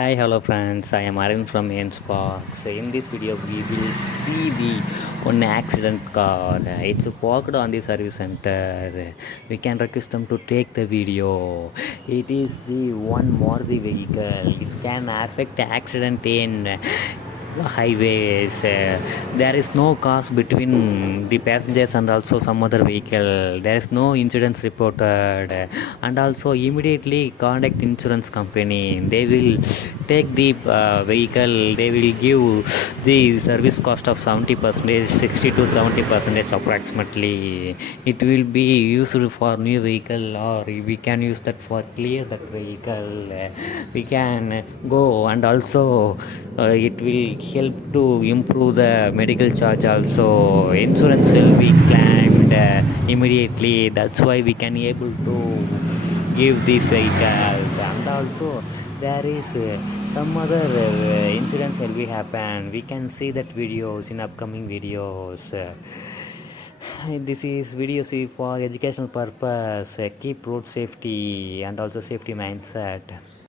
Hi, hello friends. I am Arun from Enspark. So in this video, we will see the one accident car. It's parked on the service center. We can request them to take the video. It is the one more the vehicle. It can affect accident in highways. There is no cause between the passengers and also some other vehicle. There is no incidents reported, and also immediately contact insurance company. They will take the vehicle. They will give the service cost of 70%, 60 to 70% approximately. It will be used for new vehicle, or we can use that for clear that vehicle. We can go, and also it will help to improve the medical charge. Also insurance will be claimed immediately. That's why we can able to give this vehicle. And also there is some other incidents will be happen. We can see that videos in upcoming videos. This is video see for educational purpose. Keep road safety and also safety mindset.